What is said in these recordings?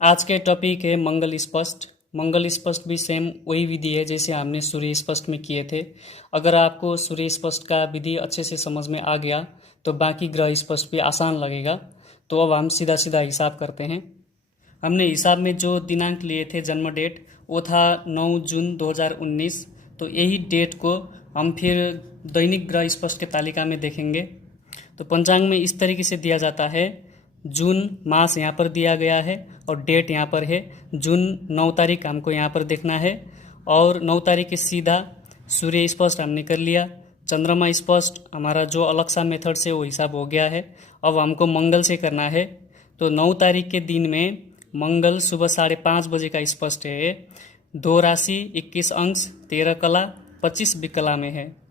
आज के टॉपिक है मंगल स्पष्ट। मंगल स्पष्ट भी सेम वही विधि है जैसे हमने सूर्य स्पष्ट में किए थे। अगर आपको सूर्य स्पष्ट का विधि अच्छे से समझ में आ गया तो बाकी ग्रह स्पष्ट भी आसान लगेगा। तो अब हम सीधा सीधा हिसाब करते हैं। हमने हिसाब में जो दिनांक लिए थे, जन्म डेट, वो था 9 जून 2019। तो यही डेट को हम फिर दैनिक ग्रह स्पष्ट के तालिका में देखेंगे। तो पंचांग में इस तरीके से दिया जाता है। जून मास यहाँ पर दिया गया है और डेट यहाँ पर है। जून 9 तारीख हमको यहाँ पर देखना है और 9 तारीख के सीधा सूर्य स्पष्ट हमने कर लिया। चंद्रमा स्पष्ट हमारा जो अलग सा मेथड से वो हिसाब हो गया है। अब हमको मंगल से करना है। तो 9 तारीख के दिन में मंगल सुबह 5:30 बजे का स्पष्ट है। 2 राशि, 21 अंश, 13 कला, 25 विकला में है।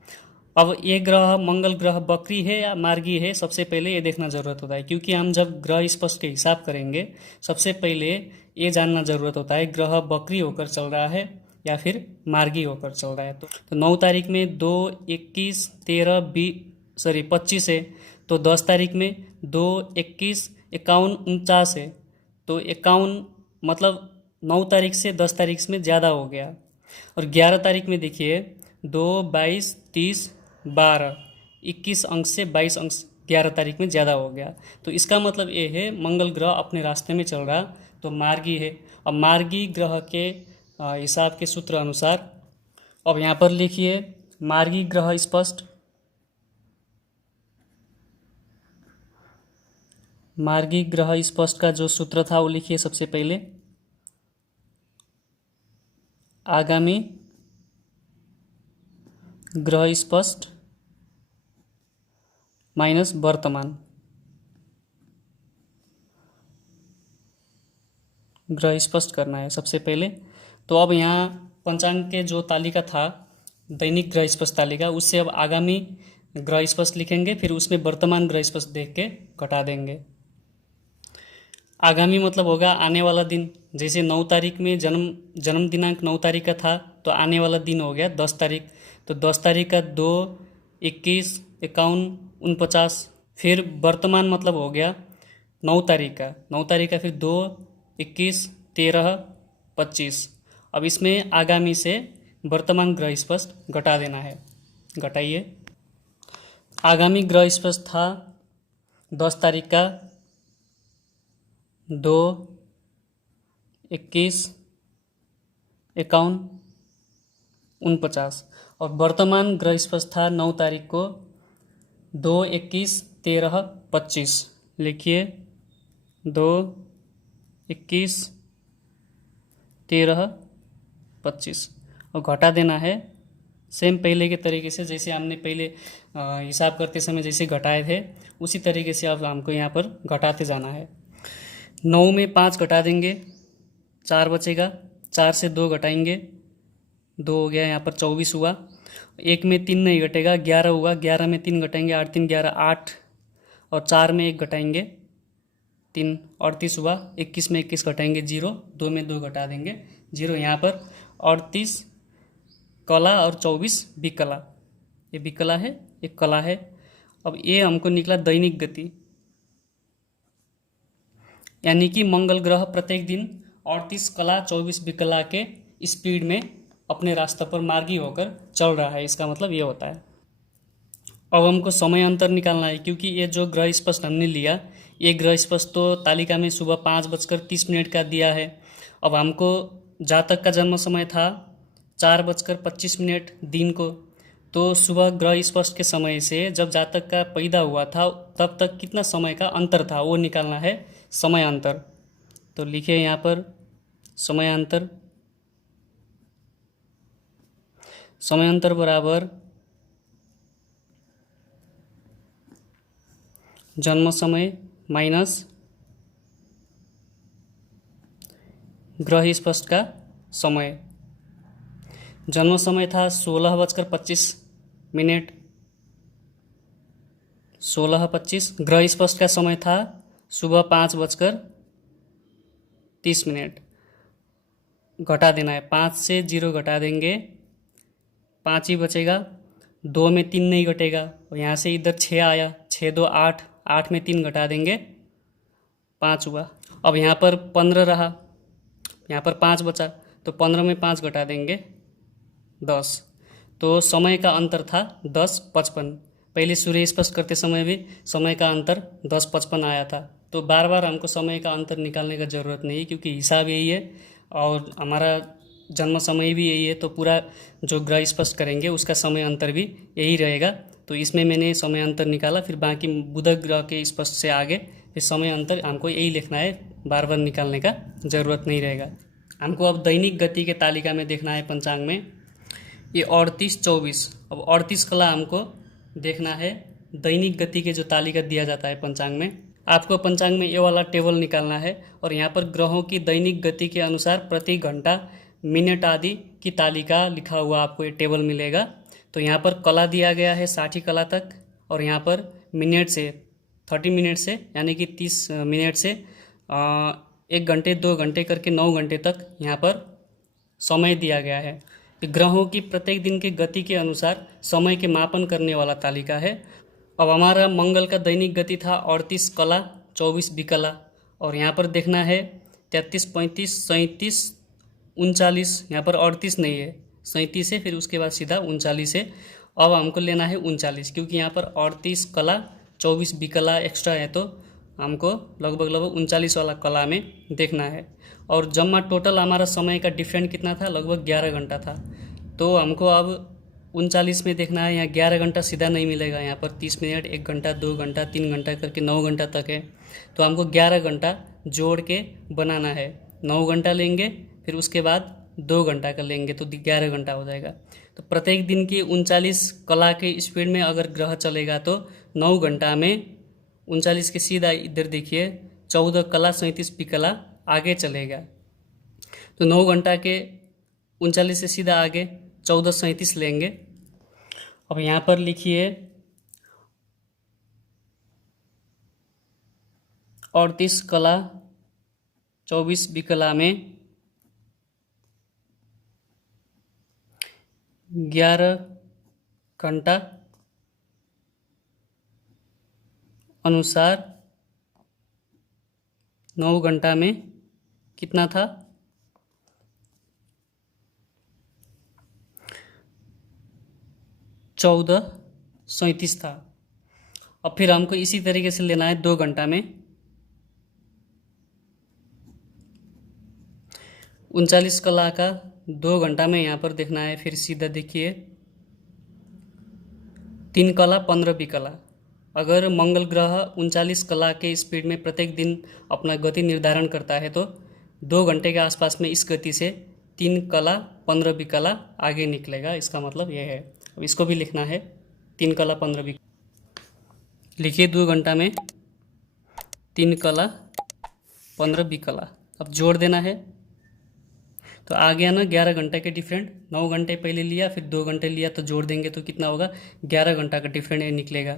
अब ये ग्रह मंगल ग्रह बकरी है या मार्गी है, सबसे पहले ये देखना जरूरत होता है, क्योंकि हम जब ग्रह स्पष्ट के हिसाब करेंगे सबसे पहले ये जानना जरूरत होता है ग्रह बकरी होकर चल रहा है या फिर मार्गी होकर चल रहा है। तो 9 तारीख में 2, 21, 13, 25 है। तो 10 तारीख में 2, 21, 51, 49 है। तो 51 मतलब 9 तारीख से 10 तारीख में ज़्यादा हो गया। और 11 तारीख में देखिए 2, 22, 30, 12, 21 अंक से 22 अंक 11 तारीख में ज़्यादा हो गया। तो इसका मतलब ये है मंगल ग्रह अपने रास्ते में चल रहा, तो मार्गी है। अब मार्गी ग्रह के हिसाब के सूत्र अनुसार अब यहाँ पर लिखिए मार्गी ग्रह स्पष्ट। मार्गी ग्रह स्पष्ट का जो सूत्र था वो लिखिए सबसे पहले। आगामी ग्रह स्पष्ट माइनस वर्तमान ग्रह स्पष्ट करना है सबसे पहले। तो अब यहाँ पंचांग के जो तालिका था, दैनिक ग्रह स्पष्ट तालिका, उससे अब आगामी ग्रह स्पष्ट लिखेंगे, फिर उसमें वर्तमान ग्रह स्पष्ट देख के घटा देंगे। आगामी मतलब होगा आने वाला दिन। जैसे 9 तारीख में जन्म दिनांक 9 तारीख का था, तो आने वाला दिन हो गया 10 तारीख। तो 10 तारीख का 2, 21, 51, 49। फिर वर्तमान मतलब हो गया 9 तारीख का। 9 तारीख का फिर 2, 21, 13, 25। अब इसमें आगामी से वर्तमान ग्रह स्पष्ट घटा देना है। घटाइए। आगामी ग्रह स्पष्ट था 10 तारीख का 2, 21, 51, 49। और वर्तमान ग्रह स्पष्ट था 9 तारीख को 2, 21, 13, 25। लिखिए 2, 21, 13, 25 और घटा देना है सेम पहले के तरीके से, जैसे हमने पहले हिसाब करते समय जैसे घटाए थे उसी तरीके से अब हमको यहाँ पर घटाते जाना है। 9 में 5 घटा देंगे, 4 बचेगा। 4 से 2 घटाएंगे, 2 हो गया, यहाँ पर 24 हुआ। 1 में 3 नहीं घटेगा, 11 हुआ। 11 में 3 घटाएंगे, 8 3 11, 8। और 4 में 1 घटाएंगे, 3, 38 हुआ। 21 में 21 घटाएंगे, 0। 2 में 2 घटा देंगे, 0 यहाँ पर। 38 कला और 24 विकला। ये विकला है, एक कला है। अब ये हमको निकला दैनिक गति, यानी कि मंगल ग्रह प्रत्येक दिन 38 कला 24 विकला के स्पीड में अपने रास्ते पर मार्गी होकर चल रहा है। इसका मतलब ये होता है। अब हमको समय अंतर निकालना है, क्योंकि ये जो ग्रह स्पष्ट हमने लिया, ये ग्रह स्पष्ट तो तालिका में सुबह 5:30 का दिया है। अब हमको जातक का जन्म समय था 4:25 दिन को। तो सुबह ग्रह स्पष्ट के समय से जब जातक का पैदा हुआ था तब तक कितना समय का अंतर था वो निकालना है, समय अंतर। तो लिखिए यहाँ पर समय अंतर। समय अंतर बराबर जन्म समय माइनस ग्रह स्पष्ट का समय। जन्म समय था 16:25, 16:25। ग्रह स्पष्ट का समय था सुबह 5:30। घटा देना है, 5 से 0 घटा देंगे, 5 ही बचेगा। 2 में 3 नहीं घटेगा और यहाँ से इधर 6 आया, 6 2 8, 8 में 3 घटा देंगे, 5 हुआ। अब यहाँ पर 15 रहा, यहाँ पर 5 बचा, तो 15 में 5 घटा देंगे 10। तो समय का अंतर था 10:55। पहले सूर्य स्पष्ट करते समय भी समय का अंतर 10:55 आया था। तो बार बार हमको समय का अंतर निकालने का ज़रूरत नहीं है, क्योंकि हिसाब यही है और हमारा जन्म समय भी यही है। तो पूरा जो ग्रह स्पष्ट करेंगे उसका समय अंतर भी यही रहेगा। तो इसमें मैंने समय अंतर निकाला, फिर बाकी बुध ग्रह के स्पष्ट से आगे फिर समय अंतर हमको यही लिखना है, बार बार निकालने का ज़रूरत नहीं रहेगा। हमको अब दैनिक गति के तालिका में देखना है पंचांग में, ये 38-24। अब 38 कला हमको देखना है दैनिक गति के जो तालिका दिया जाता है पंचांग में। आपको पंचांग में ये वाला टेबल निकालना है और यहाँ पर ग्रहों की दैनिक गति के अनुसार प्रति घंटा मिनट आदि की तालिका लिखा हुआ आपको ये टेबल मिलेगा। तो यहाँ पर कला दिया गया है 60 कला तक, और यहाँ पर मिनट से 30 मिनट से यानी कि 30 मिनट से 1 घंटे 2 घंटे करके 9 घंटे तक यहाँ पर समय दिया गया है। ग्रहों की प्रत्येक दिन के गति के अनुसार समय के मापन करने वाला तालिका है। अब हमारा मंगल का दैनिक गति था 38 कला 24 विकला, और यहाँ पर देखना है 33, 35, 37, 39। यहाँ पर 38 नहीं है, 37 है, फिर उसके बाद सीधा 39 है। अब हमको लेना है 39, क्योंकि यहाँ पर 38 कला 24 विकला एक्स्ट्रा है, तो हमको लगभग 39 वाला कला में देखना है। और जमा टोटल हमारा समय का डिफरेंट कितना था, लगभग 11 घंटा था। तो हमको अब 39 में देखना है, यहाँ 11 घंटा सीधा नहीं मिलेगा, यहाँ पर 30 मिनट 1 घंटा 2 घंटा 3 घंटा करके 9 घंटा तक है। तो हमको 11 घंटा जोड़ के बनाना है। 9 घंटा लेंगे, फिर उसके बाद 2 घंटा का लेंगे, तो 11 घंटा हो जाएगा। तो प्रत्येक दिन की 39 कला के स्पीड में अगर ग्रह चलेगा तो 9 घंटा में 39 के सीधा इधर देखिए 14 कला 37 विकला आगे चलेगा। तो 9 घंटा के 39 से सीधा आगे 14 37 लेंगे। अब यहाँ पर लिखिए 38 कला 24 विकला में 11 घंटा अनुसार 9 घंटा में कितना था, 14:37 था। अब फिर हमको इसी तरीके से लेना है 2 घंटा में। 39 कला का 2 घंटा में यहाँ पर देखना है, फिर सीधा देखिए 3 कला 15 विकला। अगर मंगल ग्रह 39 कला के स्पीड में प्रत्येक दिन अपना गति निर्धारण करता है, तो 2 घंटे के आसपास में इस गति से 3 कला 15 विकला आगे निकलेगा। इसका मतलब यह है। अब इसको भी लिखना है 3 कला 15 विकला। लिखिए 2 घंटा में 3 कला 15 विकला। अब जोड़ देना है, तो आ गया ना 11 घंटे के डिफरेंट। 9 घंटे पहले लिया, फिर 2 घंटे लिया, तो जोड़ देंगे तो कितना होगा, 11 घंटा का डिफरेंट निकलेगा।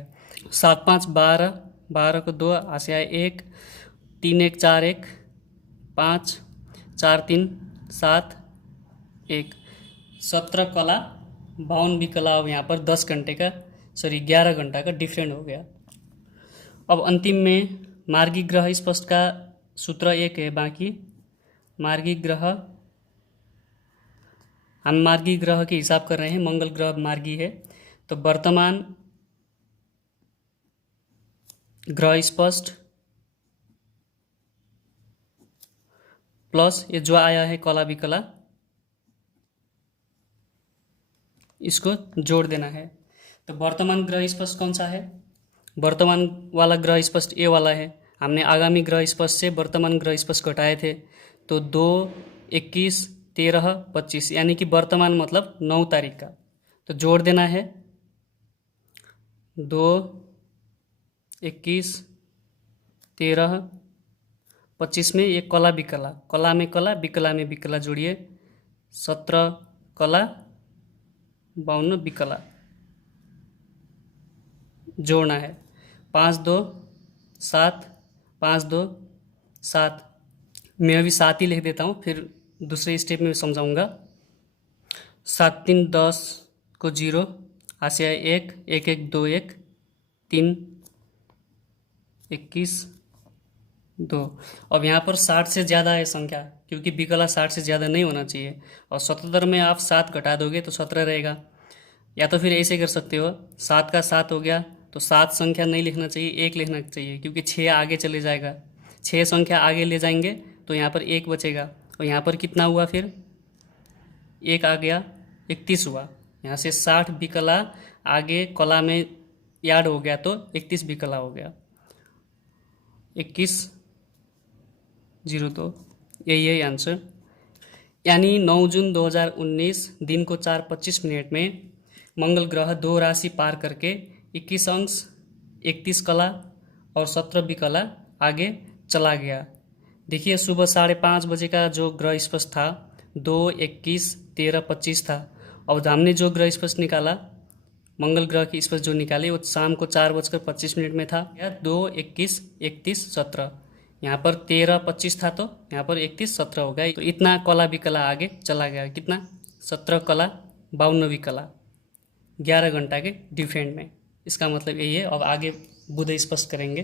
7 5 12, 12 को 2 आसे आए 1, 3 1 4 1, 5 4 3 7 1, 17 कला 52 विकला। अब यहाँ पर 10 घंटे का 11 घंटा का डिफरेंट हो गया। अब अंतिम में मार्गी ग्रह स्पष्ट का सूत्र एक है, बाकी मार्गी ग्रह, हम मार्गी ग्रह के हिसाब कर रहे हैं, मंगल ग्रह मार्गी है। तो वर्तमान ग्रह स्पष्ट प्लस ये जो आया है कला विकला, इसको जोड़ देना है। तो वर्तमान ग्रह स्पष्ट कौन सा है, वर्तमान वाला ग्रह स्पष्ट ए वाला है। हमने आगामी ग्रह स्पष्ट से वर्तमान ग्रह स्पष्ट घटाए थे, तो 2 21 13 25, यानी कि वर्तमान मतलब 9 तारीख का। तो जोड़ देना है 2 21 13 25 में ये कला विकला, कला में कला विकला में विकला जोड़िए, 17 कला 52 विकला जोड़ना है। 5 2 7, 5 2 7। मैं अभी 7 ही लिख देता हूँ, फिर दूसरे स्टेप में समझाऊंगा। 7 3 10 को 0, आसे 1 1 1 2 1, 3 21 2। अब यहाँ पर 60 से ज़्यादा है संख्या, क्योंकि विकला 60 से ज़्यादा नहीं होना चाहिए, और 77 में आप 7 घटा दोगे तो 17 रहेगा। या तो फिर ऐसे कर सकते हो, 7 का 7 हो गया तो 7 संख्या नहीं लिखना चाहिए, 1 लिखना चाहिए, क्योंकि 6 आगे चले जाएगा, 6 संख्या आगे ले जाएंगे तो यहाँ पर 1 बचेगा। और यहाँ पर कितना हुआ फिर, 1 आ गया, 31 हुआ। यहाँ से 60 विकला आगे कला में याद हो गया तो 31 विकला हो गया, 2102, यही आंसर। यानी 9 जून 2019 दिन को 4:25 में मंगल ग्रह 2 राशि पार करके 21 अंश, 31 कला और 17 विकला आगे चला गया। देखिए सुबह 5:30 बजे का जो ग्रह स्पष्ट था 2, 21, 13, 25 था, और हमने जो ग्रह स्पष्ट निकाला, मंगल ग्रह की स्पष्ट जो निकाली वो शाम को 4:25 में था। 2, 21, 31, 17, यहाँ पर 13, 25 था तो यहाँ पर 31, 17 हो गया। तो इतना कला विकला आगे चला गया, कितना, 17 कला 52 विकला 11 घंटा के डिफरेंट में। इसका मतलब यही है। अब आगे बुध स्पष्ट करेंगे।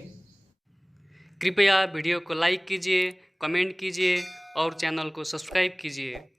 कृपया वीडियो को लाइक कीजिए, कमेंट कीजिए और चैनल को सब्सक्राइब कीजिए।